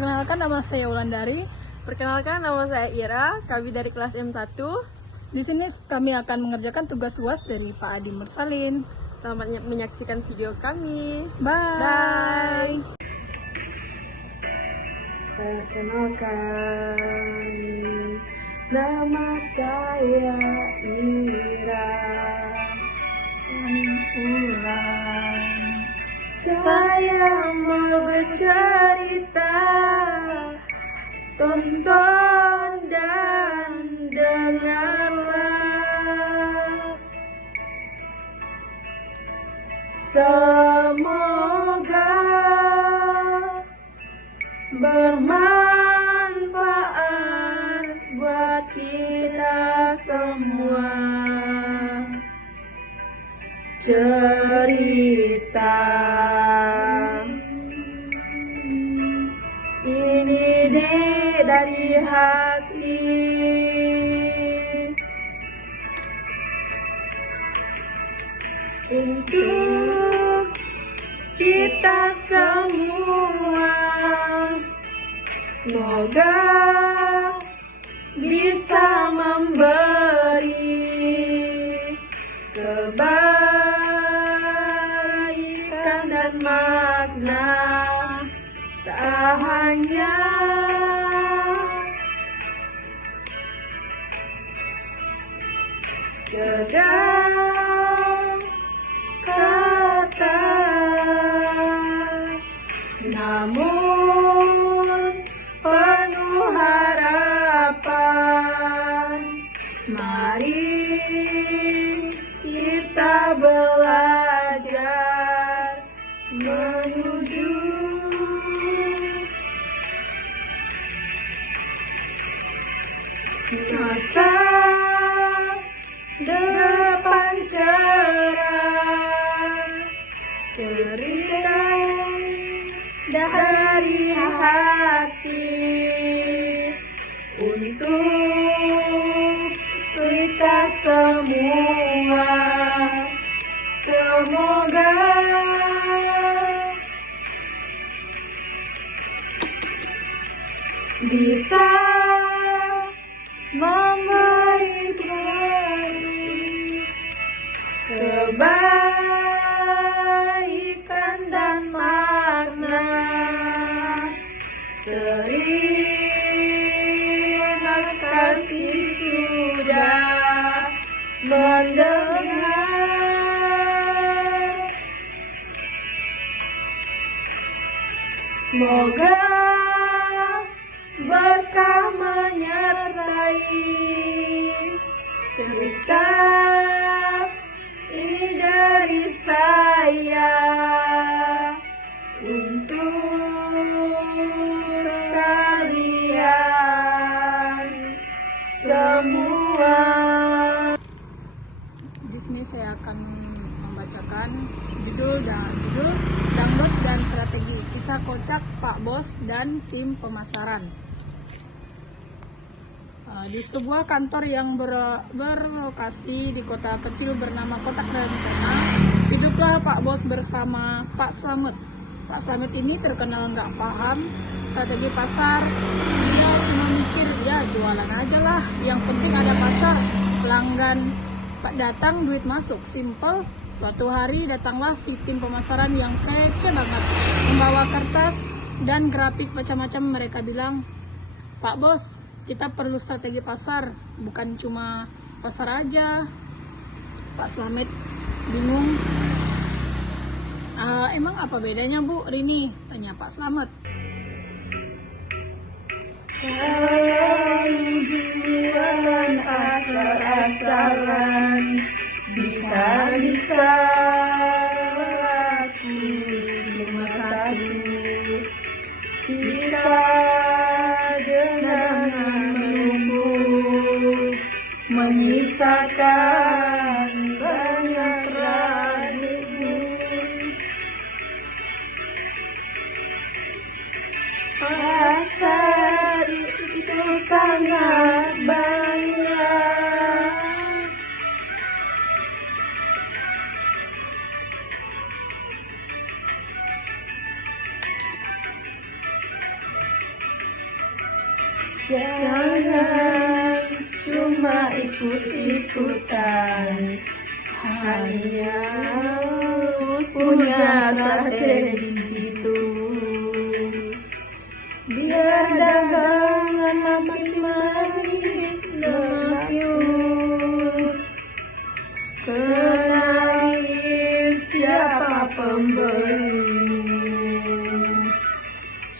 Perkenalkan, nama saya Wulandari. Perkenalkan, nama saya Ira, kami dari kelas M1. Di sini kami akan mengerjakan tugas UAS dari Pak Adi Mursalin. Selamat menyaksikan video kami. Bye. Perkenalkan, nama saya Ira. Saya mau bercerita, tonton dan dengarlah. Semoga bermanfaat buat kita semua. Cerita ini dari hati, untuk kita semua. Semoga bisa memberi kebaikan dan makna, tak hanya sekedar kata, namun penuh harapan. Mari kita belajar menuju masa depan cerah. Cerita dari hati untuk kita semua. Semoga bisa memberi kebaikan dan makna. Terima kasih sudah mendengar. Semoga berkah menyertai cerita ini dari saya untuk kalian semua. Di sini saya akan membacakan judul Dangdut dan Strategi, kisah kocak Pak Bos dan tim pemasaran. Di sebuah kantor yang berlokasi di kota kecil bernama Kota Kencana, hiduplah Pak Bos bersama Pak Slamet. Pak Slamet ini terkenal nggak paham strategi pasar. Dia cuma mikir, ya jualan aja lah, yang penting ada pasar, pelanggan Pak datang, duit masuk, simple. Suatu hari datanglah si tim pemasaran yang kece banget, membawa kertas dan grafik macam-macam. Mereka bilang, Pak Bos, kita perlu strategi pasar, bukan cuma pasar aja. Pak Slamet bingung. Emang apa bedanya Bu Rini? Tanya Pak Slamet. Kalau jualan asal-asalan, bisa-bisa laku cuma satu. Sisa genangan menumpuk, menyisakan banyak radun. Pasar itu sangat banyak, cuma ikut-ikutan, hanya harus punya strategi jitu. Biar dagangan makin manis dan makius, kenali siapa pembeli,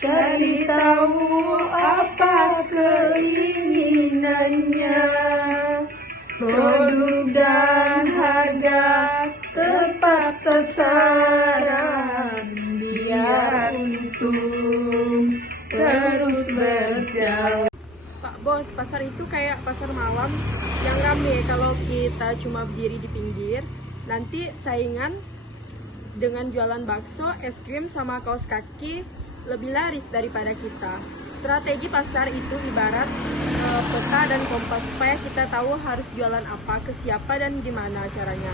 cari tahu apa keinginannya, produk dan harga tepat sasaran, biar untung terus berjalan. Pak Bos, pasar itu kayak pasar malam yang rame kalau kita cuma berdiri di pinggir. Nanti saingan dengan jualan bakso, es krim, sama kaos kaki lebih laris daripada kita. Strategi pasar itu ibarat peta dan kompas supaya kita tahu harus jualan apa, ke siapa, dan gimana caranya.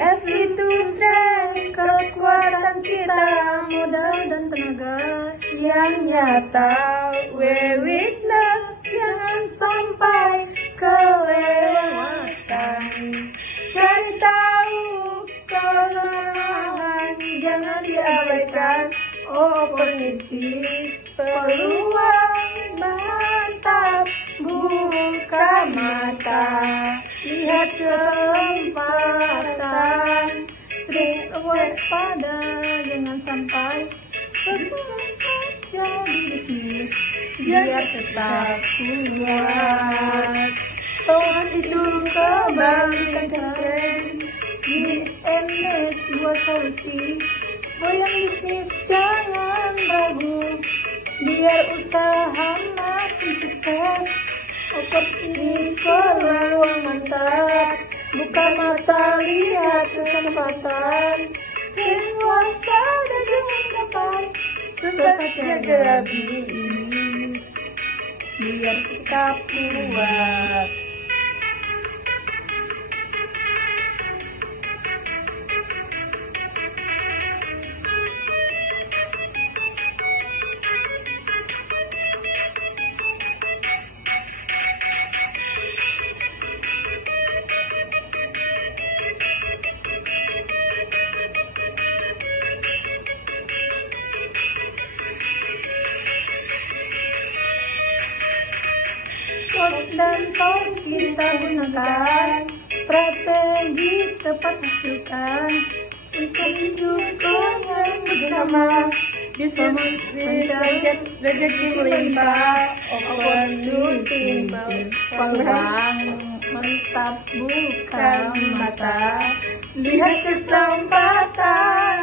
Es itu strength, kekuatan kita, modal dan tenaga yang nyata. We witness, jangan sampai kelewatan. Cari tahu kelemahan, jangan diabaikan. Opportunities, peluang mantap, buka mata, lihat kesempatan, sering waspada, jangan sampai sesat jadi bisnis, biar tetap kuat. Tos itu kebalikan tren, mix and match buat solusi. Goyang bisnis jangan ragu, biar usaha makin sukses. Opportunis peluang mantap, buka mata lihat kesempatan. Terus waspada jangan sampai sesat jaga bisnis, biar tetap kuat. SWOT dan TOS kita gunakan, strategi tepat hasilkan, untuk mendukung yang bersama, bisnis mencari rezeki melimpah, opportunity peluang mantap, buka mata, lihat kesempatan,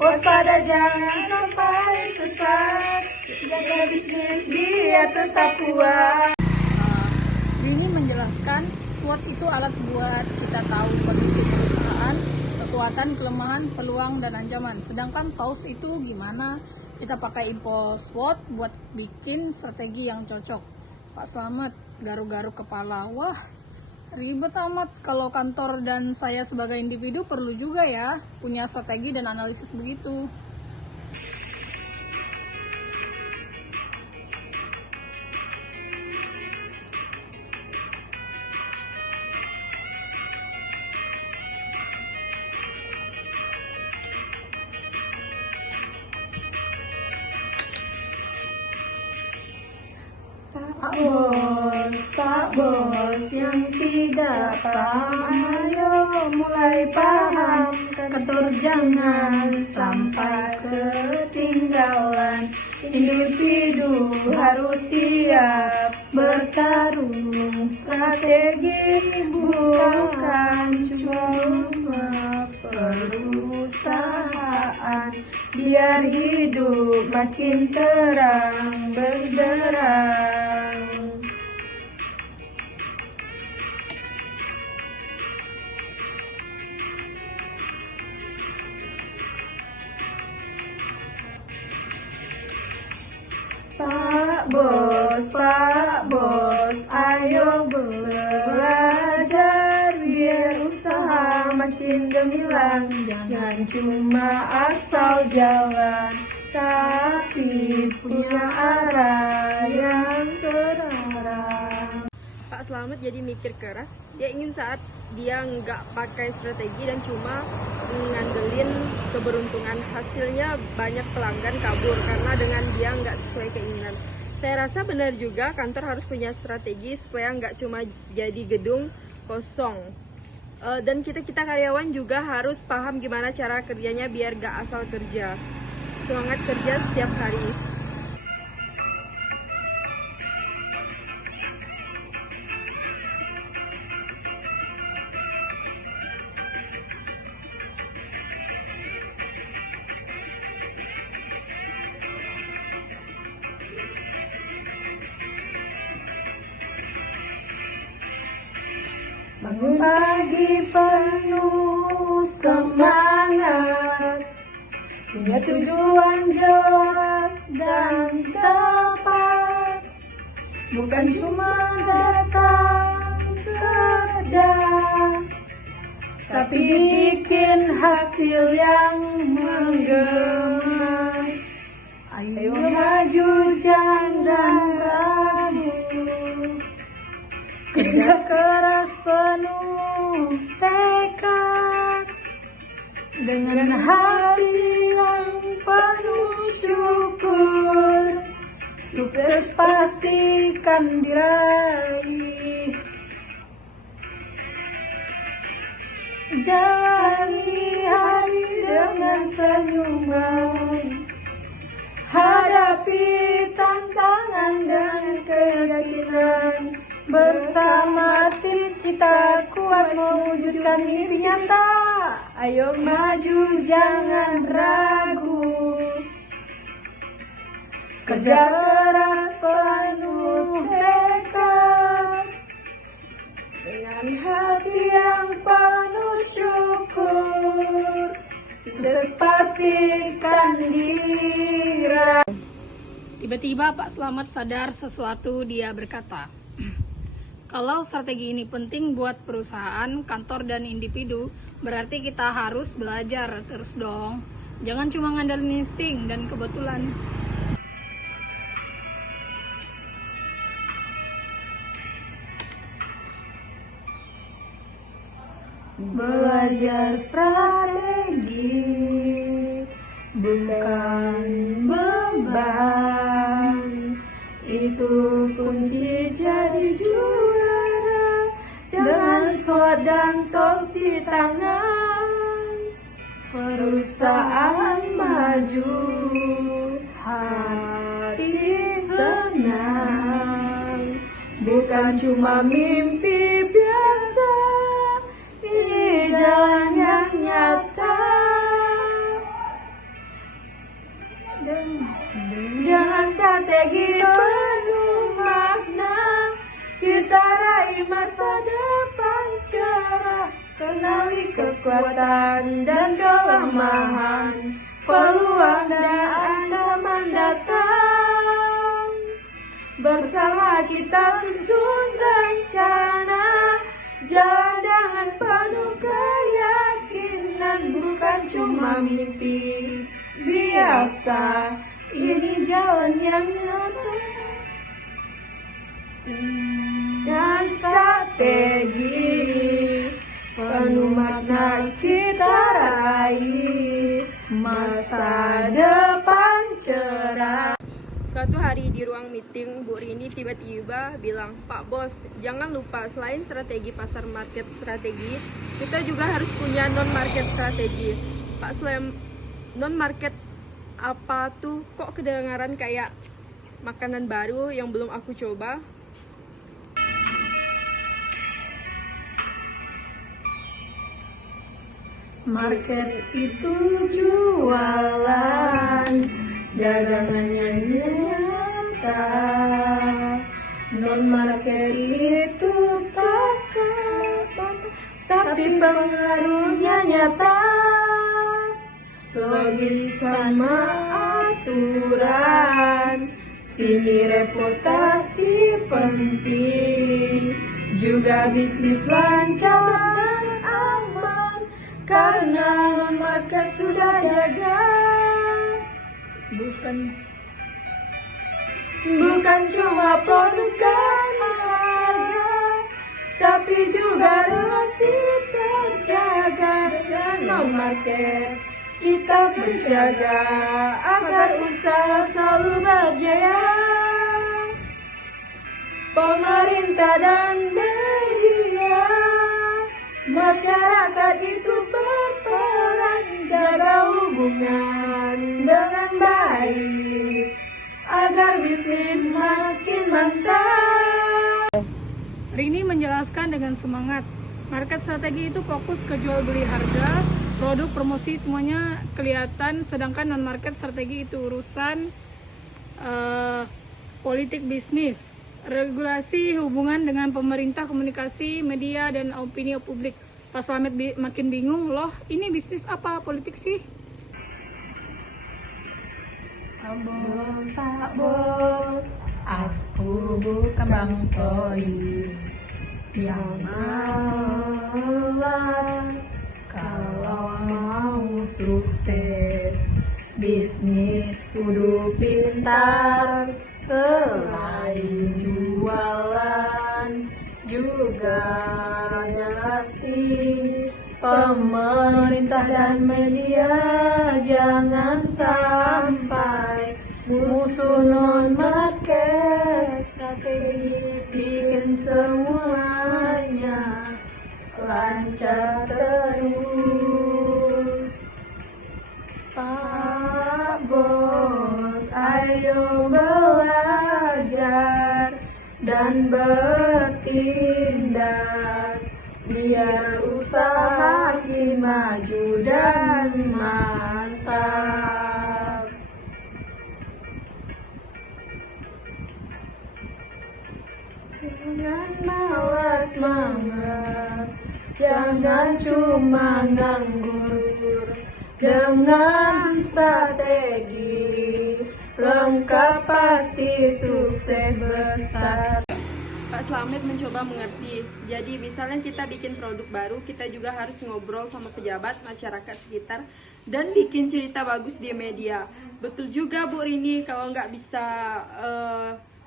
waspada jangan sampai sesat, jaga bisnis biar tetap kuat. Ini menjelaskan SWOT itu alat buat kita tahu kondisi perusahaan, kekuatan, kelemahan, peluang, dan ancaman. Sedangkan TOS itu gimana kita pakai info SWOT buat bikin strategi yang cocok. Pak Slamet, garu-garu kepala. Wah, ribet amat. Kalau kantor dan saya sebagai individu perlu juga ya punya strategi dan analisis begitu. Pak Bos yang tidak paham, ayo mulai paham. Kantor jangan sampai ketinggalan. Individu harus siap bertarung. Strategi bukan cuma perusahaan, biar hidup makin terang benderang. Pak Bos, ayo berlaku. makin gemilang. Jangan cuma asal jalan, tapi punya arah yang terarah. Pak Slamet jadi mikir keras. Dia ingin saat dia nggak pakai strategi dan cuma ngandelin keberuntungan. Hasilnya banyak pelanggan kabur karena dengan dia nggak sesuai keinginan. Saya rasa benar juga kantor harus punya strategi supaya nggak cuma jadi gedung kosong. Dan kita karyawan juga harus paham gimana cara kerjanya biar nggak asal kerja. Semangat kerja setiap hari. Bangun pagi penuh semangat, punya tujuan jelas dan tepat, bukan cuma datang kerja, tapi bikin hasil yang menggema. Ayo maju jangan ragu, kerja keras penuh tekad, dengan hati yang penuh syukur, sukses pastikan diraih. Jalani hari dengan senyuman, hadapi tantangan dengan keyakinan. Bersama tim kita kuat mewujudkan mimpi nyata. Ayo maju jangan ragu, kerja keras penuh tekad, dengan hati yang penuh syukur, sukses pastikan diraih. Tiba-tiba Pak Slamet sadar sesuatu. Dia berkata, kalau strategi ini penting buat perusahaan, kantor, dan individu, berarti kita harus belajar terus dong. Jangan cuma ngandelin insting dan kebetulan. Belajar strategi bukan beban, itu kunci jadi juara. Dengan SWOT dan TOS di tangan, perusahaan maju, hati senang. Bukan cuma mimpi biasa, ini jalan yang nyata. Dengan strategi penuh makna, kita raih masa depan cerah. Kenali kekuatan dan kelemahan, peluang dan ancaman datang. Bersama kita susun rencana, jalan penuh keyakinan. Bukan cuma mimpi biasa, ini jalan yang nyata. Dan strategi penuh makna kita raih masa depan cerah. Suatu hari di ruang meeting, Bu Rini tiba-tiba bilang, "Pak Bos, jangan lupa selain strategi pasar market strategi, kita juga harus punya non-market strategi." Pak Slam, non-market apa tuh? Kok kedengaran kayak makanan baru yang belum aku coba? Market itu jualan, dagangannya nyata. Non-market itu pasar, tapi pengaruhnya nyata. Logis sama aturan, sini reputasi penting, juga bisnis lancar dan aman. karena non-market sudah jaga. Bukan cuma produk dan harga, tapi juga relasi terjaga. Dengan non-market kita berjaga agar usaha selalu berjaya. Pemerintah dan media, masyarakat itu berperan jaga hubungan dengan baik agar bisnis makin mantap. Rini menjelaskan dengan semangat, market strategi itu fokus ke jual beli harga, produk, promosi semuanya kelihatan, sedangkan non-market strategi itu urusan politik bisnis, regulasi, hubungan dengan pemerintah, komunikasi, media, dan opini publik. Pak Slamet makin bingung, loh ini bisnis apa politik sih? Bos, aku bukan Bang Toy yang malas. Kalau mau sukses, bisnis kudu pintar. Selain jualan, juga relasi. Pemerintah dan media jangan sampai musuh non-market strategi, bikin semuanya lancar terus. Pak Bos, ayo belajar dan bertindak biar usaha makin maju dan mantap. Jangan malas, jangan cuma nganggur. Dengan strategi lengkap pasti sukses besar. Pak Slamet mencoba mengerti. Jadi misalnya kita bikin produk baru, kita juga harus ngobrol sama pejabat, masyarakat sekitar, dan bikin cerita bagus di media. Betul juga Bu Rini, kalau nggak bisa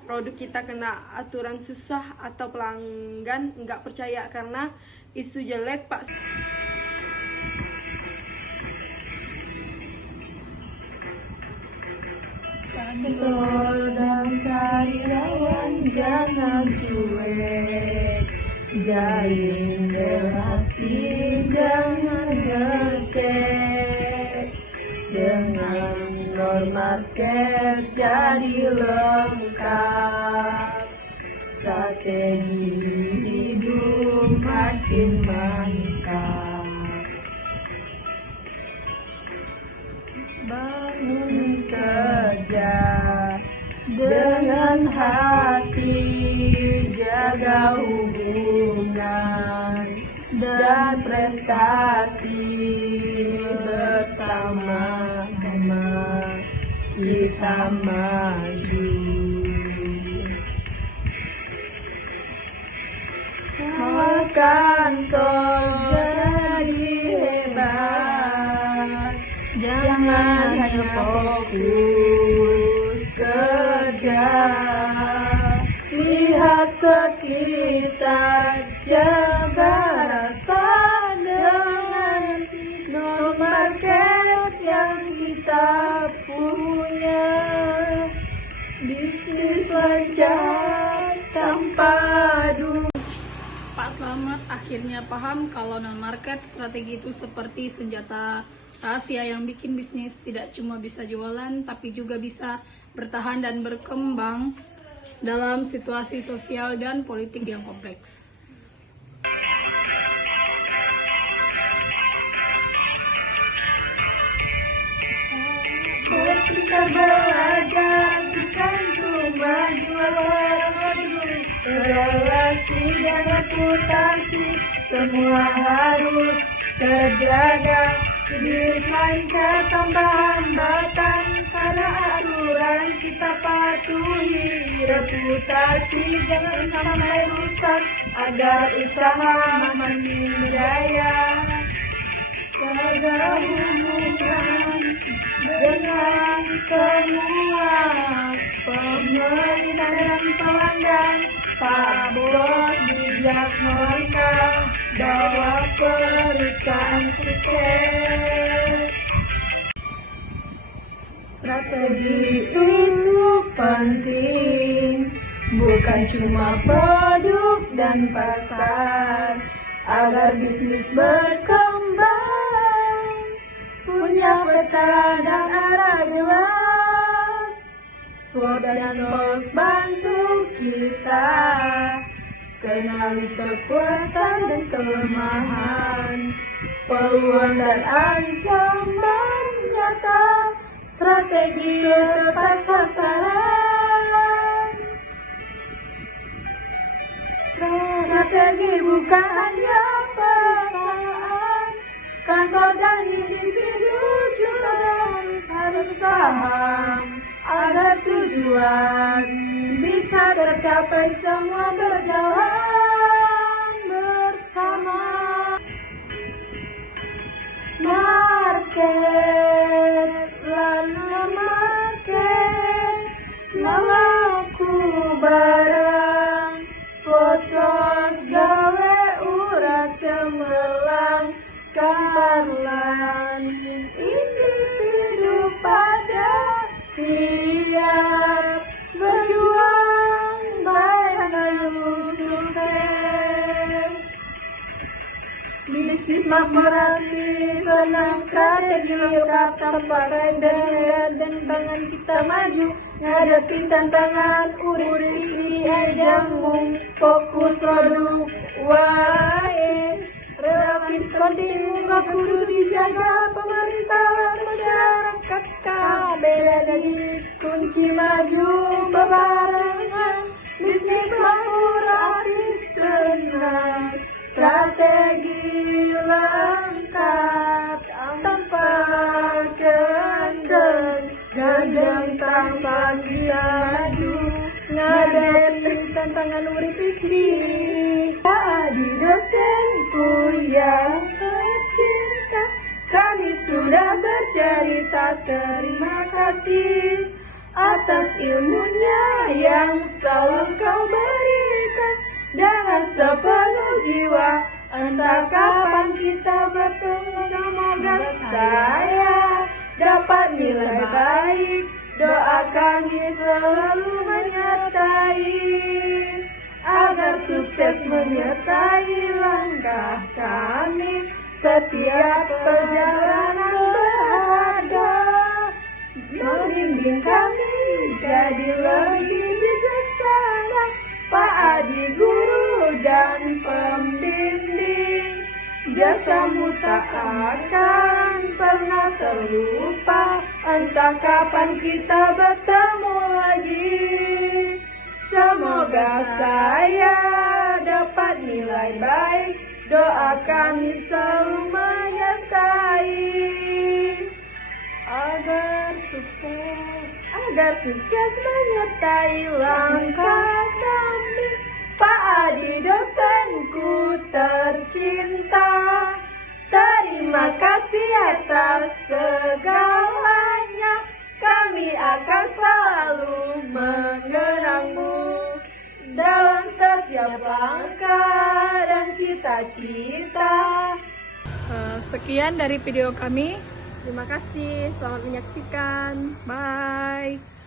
produk kita kena aturan susah atau pelanggan nggak percaya karena isu jelek Pak. Kontrol dan karyawan jangan cuek, jalin relasi jangan ngecek. Dengan non-market jadi lengkap, strategi hidup makin mantap. Bangun kerja dengan hati, jaga hubungan dan prestasi. Bersama-sama kita maju. Kantor jadi hebat, jangan hanya fokus kerja. Lihat sekitar, jaga rasa dengan non-market yang kita punya. Bisnis lancar tanpa adu. Pak Slamet akhirnya paham kalau non-market strategi itu seperti senjata rahasia yang bikin bisnis tidak cuma bisa jualan, tapi juga bisa bertahan dan berkembang dalam situasi sosial dan politik yang kompleks. Terus kita belajar, bukan cuma jual produk, relasi dan reputasi semua harus terjaga. Bisnis lancar tanpa hambatan, karena aturan kita patuhi. Reputasi jangan sampai rusak, agar usaha makin jaya. jaga hubungan dengan semua pemerintah dan pelanggan. Pak Bos bijak melangkah bawa perusahaan sukses. Strategi itu penting, bukan cuma produk dan pasar, agar bisnis berkembang, punya peta dan arah jelas. SWOT dan BOS bantu kita kenali kekuatan dan kelemahan, peluang dan ancaman nyata, strategi tepat sasaran. Strategi bukan hanya perusahaan, kantor dan individu juga harus paham, agar tujuan bisa tercapai semua berjalan bersama. Market, lalu market, melaku barang, fotos gawe urat cemerlang, kamparlan, individu pada siap berjuang menuju sukses. Bisnis makmurati senang strategi lengkap terpakai dan tangan kita maju ngadepi tantangan urip ajangmu fokus produk wae. Relasi penting nggak kudu dijaga pemerintah masyarakat kabeh lagi kunci maju bebarengan bisnis makmur artis tenang strategi lengkap tanpa gandeng tanpa kita maju ngadepi tantangan urip iki. Adi dosenku yang tercinta, kami sudah bercerita terima kasih atas ilmunya yang selalu kau berikan dengan sepenuh jiwa. Entah kapan kita bertemu, semoga saya dapat nilai baik. Doa kami selalu menyertai, agar sukses menyertai langkah kami setiap perjalanan berharga, membimbing kami jadi lebih bijaksana. Pak Adi guru dan pembimbing, jasamu tak akan pernah terlupa. Entah kapan kita bertemu lagi, semoga saya dapat nilai baik. Doa kami selalu menyertai, agar sukses menyertai langkah kami. Pak Adi dosenku tercinta, terima kasih atas segalanya. Kami akan selalu mengenangmu dalam setiap langkah dan cita-cita. Sekian dari video kami. Terima kasih, selamat menyaksikan. Bye.